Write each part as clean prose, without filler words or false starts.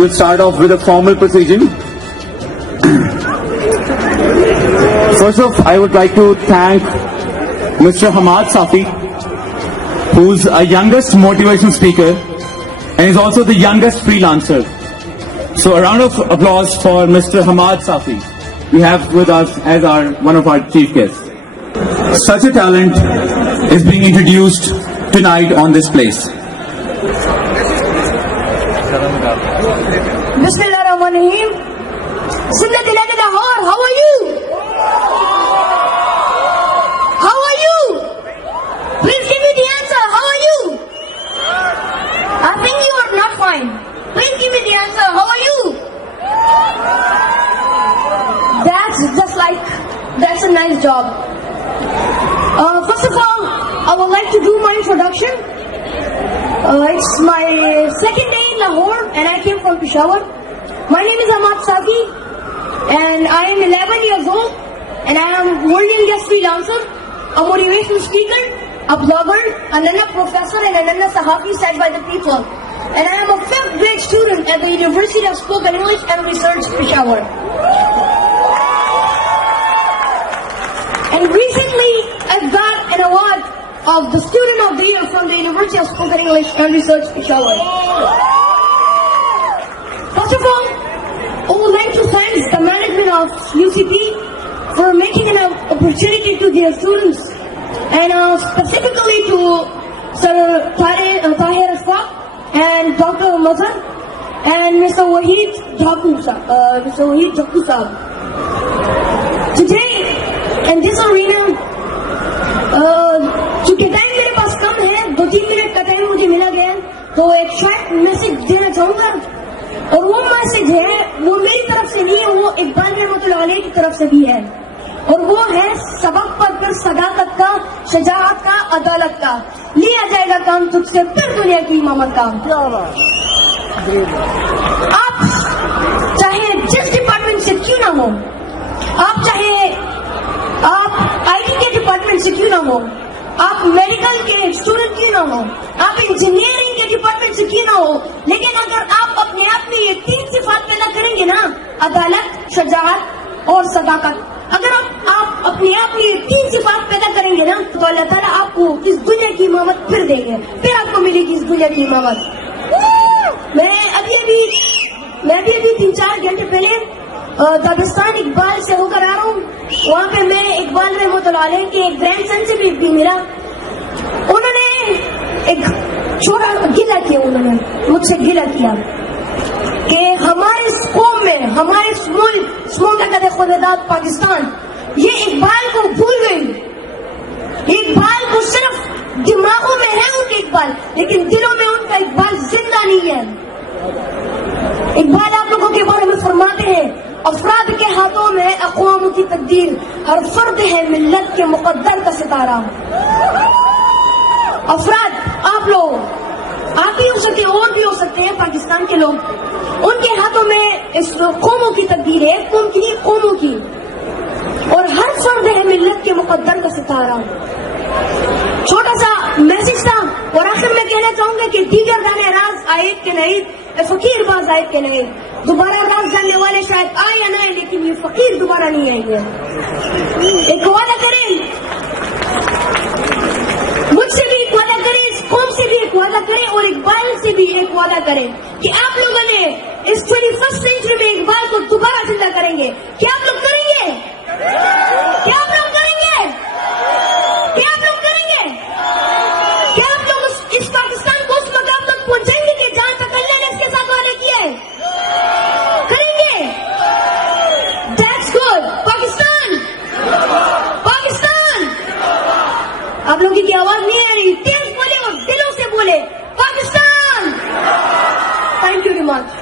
we will start off with a formal procedure. First off, I would like to thank Mr. Hammad Safi, who's a youngest motivational speaker and is also the youngest freelancer. So a round of applause for Mr. Hammad Safi. We have with us as one of our chief guests. Such a talent is being introduced tonight on this place. Bismillahirrahmanirrahim. Sunnat Lahore, how are you? How are you? Please give me the answer. How are you? I think you are not fine. Please give me the answer. How are you? That's a nice job. First of all, I would like to do my introduction. It's my second day in Lahore and I came from Peshawar. My name is Hammad Safi and I am 11 years old and I am world youngest freelancer, a motivational speaker, a blogger, a Nanna professor and a Nanna Sahafi said by the people. And I am a 5th grade student at the University of Spoken English and Research, Peshawar. And recently I got an award of the Student of the Year from the University of Spoken English and Research, Peshawar. First of all, I would like to thank the management of UCP for making an opportunity to their students, and specifically to Sir Tahir Asfaq and Dr. Mazhar and Mr. Wahid Jakku Sahab. Today, in this arena, چونکہ time میرے پاس کم ہے 2-3 minute کا time مجھے ملا گیا تو ایک short message دینا چاہوں گا اور وہ میسج ہے وہ میری طرف سے نہیں ہے وہ اقبال رحمۃ اللہ علیہ کی طرف سے بھی ہے اور وہ ہے سبق پر کر صداقت کا شجاعت کا عدالت کا لیا جائے گا کام تجھ سے پھر دنیا کی امامت کا آپ چاہے جس ڈپارٹمنٹ سے کیوں نہ ہو آپ چاہے آپ آئی ٹی کے ڈپارٹمنٹ سے کیوں نہ ہو آپ میڈیکل کے اسٹوڈنٹ کیوں نہ ہو آپ انجینئرنگ کے ڈپارٹمنٹ سے کیوں نہ ہو لیکن اگر آپ اپنے آپ میں یہ 3 صفات پیدا کریں گے نا عدالت شجاعت اور صداقت اگر آپ اپنے آپ میں یہ 3 صفات پیدا کریں گے نا تو اللہ تعالیٰ آپ کو اس دنیا کی امامت پھر دیں گے پھر آپ کو ملے گی اس دنیا کی امامت میں ابھی 3-4 گھنٹے پہلے داغستان اقبال سے ہو کر آ رہا ہوں وہاں پہ میں اقبال رحمۃ اللہ علیہ کے ایک گرینڈ سن سے بھی ملا انہوں نے ایک چھوٹا گلہ کیا انہوں نے مجھ سے گلہ کیا کہ ہمارے قوم میں ہمارے مملکت خداداد پاکستان یہ اقبال کو بھول گئی اقبال کو صرف دماغوں میں ہے ان کے اقبال لیکن دلوں میں ان کا اقبال زندہ نہیں ہے اقبال آپ لوگوں کے بارے میں فرماتے ہیں افراد کے ہاتھوں میں اقوام کی تقدیر ہر فرد ہے ملت کے مقدر کا ستارہ افراد آپ لوگ آپ بھی ہو سکتے ہیں اور بھی ہو سکتے ہیں پاکستان کے لوگ ان کے ہاتھوں میں اس قوموں کی تقدیر ہے قوم کی نہیں قوموں کی اور ہر فرد ہے ملت کے مقدر کا ستارہ چھوٹا سا میسج تھا اور آخر میں کہنا چاہوں گا کہ دیگر دانے راز آیت کے نہیں فقیر باز آیت کے نہیں دوبارہ راز جاننے والے شاید آئے یا نہ آئے لیکن یہ فقیر دوبارہ نہیں آئیں گے ایک وعدہ کریں مجھ سے بھی ایک وعدہ کریں اس قوم سے بھی ایک وعدہ کریں اور اقبال سے بھی ایک وعدہ کریں کہ آپ لوگوں نے اس 21st سینچری میں اقبال کو دوبارہ زندہ کریں گے کیا آپ لوگ کریں گے کیا آپ لوگ کریں گے کیا آپ لوگ کریں گے کیا آپ لوگ اس پاکستان کو اس مقام تک پہنچائیں گے کہ جہاں تک اللہ نے اس کے ساتھ وعدہ کیا ہے کریں گے That's good پاکستان آپ لوگوں کی آواز نہیں آ رہی تیز بولے اور دلوں سے بولے Pakistan thank you very much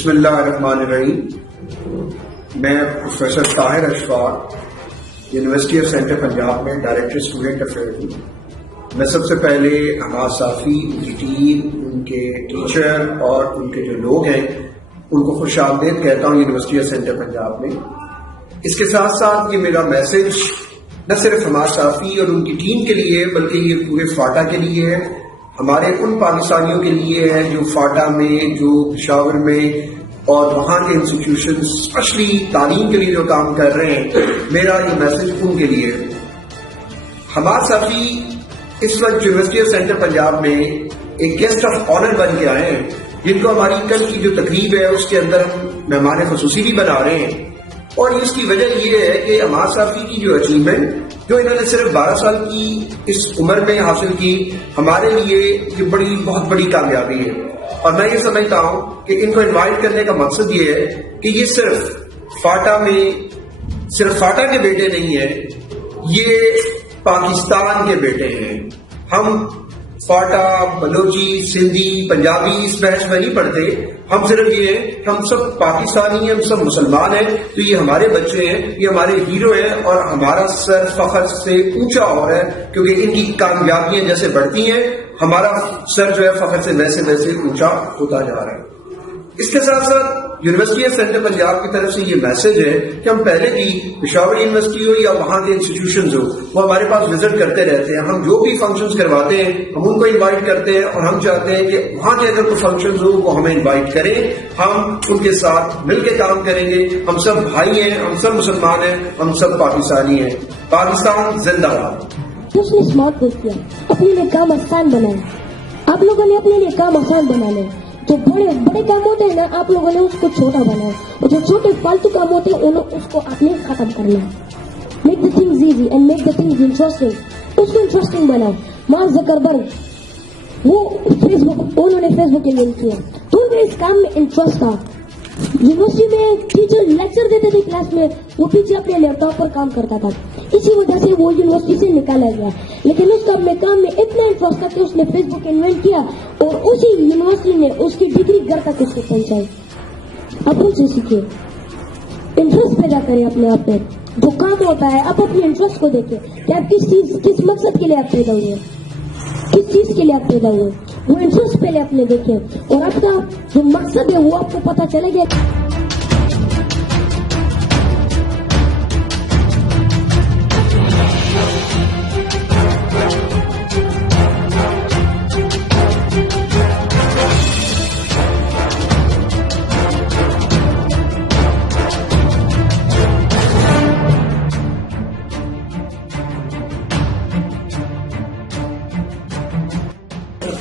بسم اللہ الرحمن الرحیم. میں professor Tahir Ashfaq university of central Punjab میں ڈائریکٹر اسٹوڈنٹ افیئر ہوں. میں سب سے پہلے حماد صافی، ان کی ٹیم، ان کے ٹیچر اور ان کے جو لوگ ہیں ان کو خوش آمدید کہتا ہوں یونیورسٹی آف سینٹرل پنجاب میں. اس کے ساتھ ساتھ یہ میرا میسج نہ صرف حماد صافی اور ان کی ٹیم کے لیے بلکہ یہ پورے فاٹا کے لیے ہے، ہمارے ان پاکستانیوں کے لیے ہے جو فاٹا میں، جو پشاور میں اور وہاں کے انسٹیٹیوشن اسپیشلی تعلیم کے لیے جو کام کر رہے ہیں. میرا یہ میسج ان کے لیے. حماد صافی اس وقت یونیورسٹی آف سینٹرل پنجاب میں ایک گیسٹ آف آنر بن کے آئے ہیں، جن کو ہماری کل کی جو تقریب ہے اس کے اندر ہم مہمان خصوصی بھی بنا رہے ہیں. اور اس کی وجہ یہ ہے کہ حماد صافی کی جو اچیومنٹ جو انہوں نے صرف 12 سال کی اس عمر میں حاصل کی، ہمارے لیے یہ بہت بڑی کامیابی ہے. اور میں یہ سمجھتا ہوں کہ ان کو انوائٹ کرنے کا مقصد یہ ہے کہ یہ صرف فاٹا کے بیٹے نہیں ہیں، یہ پاکستان کے بیٹے ہیں. ہم فاٹا، بلوچی، سندھی، پنجابی اس بحث میں نہیں پڑھتے. ہم صرف یہ ہیں کہ ہم سب پاکستانی ہیں، ہم سب مسلمان ہیں. تو یہ ہمارے بچے ہیں، یہ ہمارے ہیرو ہیں، اور ہمارا سر فخر سے اونچا ہو رہا ہے کیونکہ ان کی کامیابیاں جیسے بڑھتی ہیں ہمارا سر جو ہے فخر سے ویسے ویسے اونچا ہوتا جا رہا ہے. اس کے ساتھ ساتھ یونیورسٹی آف سینٹرل پنجاب کی طرف سے یہ میسج ہے کہ ہم پہلے بھی پشاور یونیورسٹی ہو یا وہاں کے انسٹیٹیوشنز ہو وہ ہمارے پاس وزٹ کرتے رہتے ہیں. ہم جو بھی فنکشنز کرواتے ہیں ہم ان کو انوائٹ کرتے ہیں، اور ہم چاہتے ہیں کہ وہاں کے اگر کوئی فنکشنز ہو وہ ہمیں انوائٹ کریں، ہم ان کے ساتھ مل کے کام کریں گے. ہم سب بھائی ہیں، ہم سب مسلمان ہیں، ہم سب پاکستانی ہیں. پاکستان زندہ باد. اس نے اسمارٹ ورک کیا، اپنے لیے کام آسان بنایا. آپ لوگوں نے اپنے لیے کام آسان بنا لے. جو بڑے کام ہوتے ہیں نا آپ لوگوں نے اس کو چھوٹا بنایا، اور جو چھوٹے فالتو کام ہوتے ہیں اس کو آپ نے ختم کرنا. Make the things easy and make the things interesting. اس کو انٹرسٹنگ بناؤ. مارک زکربرگ وہ انہوں نے فیس بک انوینٹ کیا تو ان کا اس کام میں انٹرسٹ تھا. یونیورسٹی میں ٹیچر لیکچر دیتے تھے کلاس میں، وہ پیچھے اپنے لیپ ٹاپ پر کام کرتا تھا. اسی وجہ سے وہ یونیورسٹی سے نکالا گیا. لیکن اس کا اپنے کام میں اتنا انٹرسٹ تھا کہ اس نے فیس بک انوینٹ کیا اور اسی یونیورسٹی نے اس کی ڈگری گھر تک اس کو پہنچائی. اب ان سے سیکھیں، انٹرسٹ پیدا کریں اپنے آپ میں. جو کام ہوتا ہے آپ اپنے انٹرسٹ کو دیکھیں کہ آپ کس مقصد کے لیے آپ پیدا ہوئے، کس چیز کے لیے آپ پیدا ہوئے. وہ انٹرسٹ پہلے اپنے دیکھیں اور آپ کا جو مقصد ہے وہ آپ کو پتا چلے گا.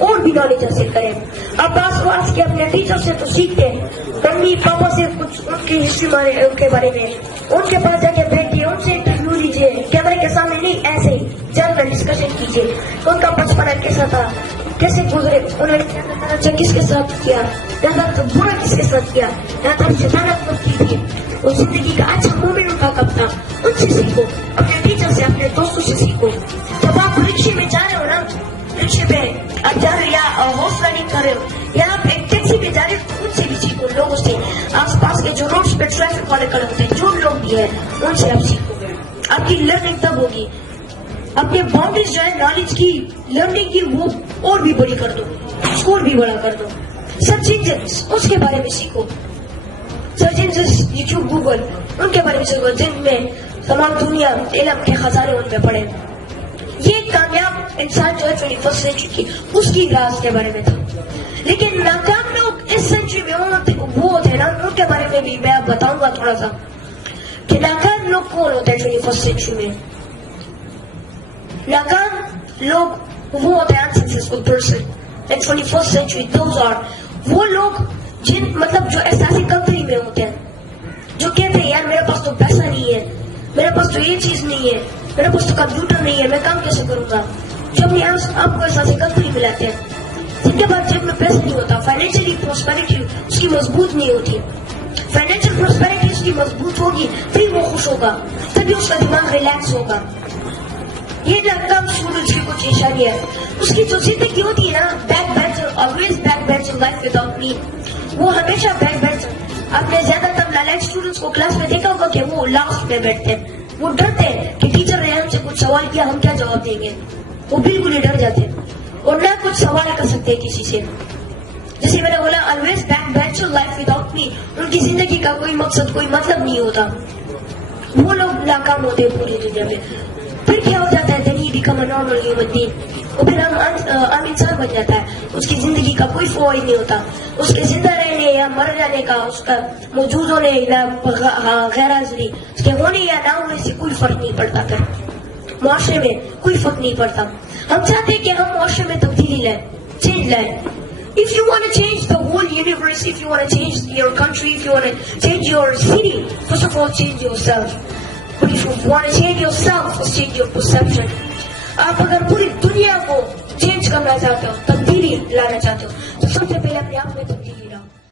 اور بھی نالج حاصل کریں. اب آس کے اپنے ٹیچر سے تو سیکھتے ہیں، ممی پاپا سے کچھ ان کی ہسٹری کے بارے میں ان کے پاس جا کے بیٹھیے، ان سے انٹرویو لیجیے. کیمرے کے سامنے نہیں، ایسے ہی جنرل ڈسکشن کیجیے. ان کا بچپنا کیسا تھا، کیسے گزرے، انہوں نے اچھا کس کے ساتھ کیا، زیادہ برا کس کے ساتھ کیا، زیادہ شیطانت کب کی تھی، اور زندگی کا اچھا مومنٹ ان کا کب تھا. ان سے سیکھو، اپنے ٹیچر سے، اپنے دوستوں سے سیکھو. جب آپ رکشے میں جا رہے ہو نا، رکشے پہ آپ جا رہے ہو یا ہارس رائڈنگ کر رہے ہو یا آپ ایک ٹیکسی پہ جا رہے ہو، ان سے بھی سیکھو. لوگوں سے، آس پاس کے جو روڈس پہ ٹریفک والے کھڑے ہوتے ہیں، جو لوگ بھی ہیں ان سے آپ سیکھو. آپ کی لرننگ تب ہوگی. اپنے باؤنڈریز جو ہے نالج کی، لرننگ کی، وہ اور بھی بڑی کر دو، اسکور بھی بڑا کر دو. سرچ انجنس اس کے بارے میں سیکھو. سرچ انجنس یوٹیوب، گوگل، ان کے بارے میں سیکھو جن میں تمام دنیا علم کے خزانے ان میں پڑے. یہ کامیاب انسان جو ہے 21 سینچری کی، اس کی راز کے بارے میں تھا. لیکن ناکام لوگ اس سینچری میں وہ ہوتے ہیں نا، ان کے بارے میں بھی میں آپ بتاؤں گا تھوڑا سا کہ ناکام لوگ کون ہوتے ہیں 21 سینچری میں. ناکام لوگ وہ ہوتے ہیں unsuccessful person in 21st century. those are وہ لوگ جن مطلب جو احساسی کمتری میں ہوتے ہیں، جو کہتے ہیں یار میرے پاس تو پیسہ نہیں ہے، میرے پاس تو یہ چیز نہیں ہے، میرے پاس تو کمپیوٹر نہیں ہے، میں کام کیسے کروں گا. جو اپنے آپ کو احساسی کمتری میں لاتے ہیں، جن کے بعد جب میں پیسہ نہیں ہوتا، فائنینشلی پراسپیرٹی اس کی مضبوط نہیں ہوتی. فائنینشیل پراسپیرٹی اس کی مضبوط ہوگی تبھی وہ خوش ہوگا، تبھی اس کا دماغ ریلیکس ہوگا. یہ ناکام اسٹوڈنٹس کی کچھ نشانی ہے. اس کی جو زندگی ہوتی ہے نا، back bencher, always back bencher life without me. وہ ہمیشہ بیک بینچر. آپ نے زیادہ تر نالائق اسٹوڈنٹس کو کلاس میں دیکھا ہوگا کہ وہ لاسٹ میں بیٹھتے ہیں. وہ ڈرتے ہیں کہ ٹیچر نے ہم سے کچھ سوال کیا ہم کیا جواب دیں گے. وہ بالکل ہی ڈر جاتے ہیں اور نہ کچھ سوال کر سکتے کسی سے. جیسے میں نے بولا always back bencher life without me. ان کی زندگی کا کوئی مقصد کوئی مطلب نہیں ہوتا. وہ لوگ ناکام ہوتے ہیں پوری دنیا میں. پھر کیا ہو جاتا ہے, then he become a normal human being. اور پھر عام انسان بن جاتا ہے. اس کی زندگی کا کوئی فوائد نہیں ہوتا. اس کے زندہ رہنے یا مر جانے کا, اس کا موجود ہونے یا غیر حاضری, اس کے ہونے یا نہ ہونے سے کوئی فرق نہیں پڑتا. پھر معاشرے میں کوئی فرق نہیں پڑتا. ہم چاہتے ہیں کہ ہم معاشرے میں تبدیلی لائیں, چینج لائیں. If you want to change the whole universe, if you want to change your country, if you want to change your city, first of all change yourself. But if you want to change yourself, first change your perception. آپ اگر پوری دنیا کو change کرنا چاہتے ہو, تبدیلی لانا چاہتے ہو, تو سب سے پہلے اپنے آپ میں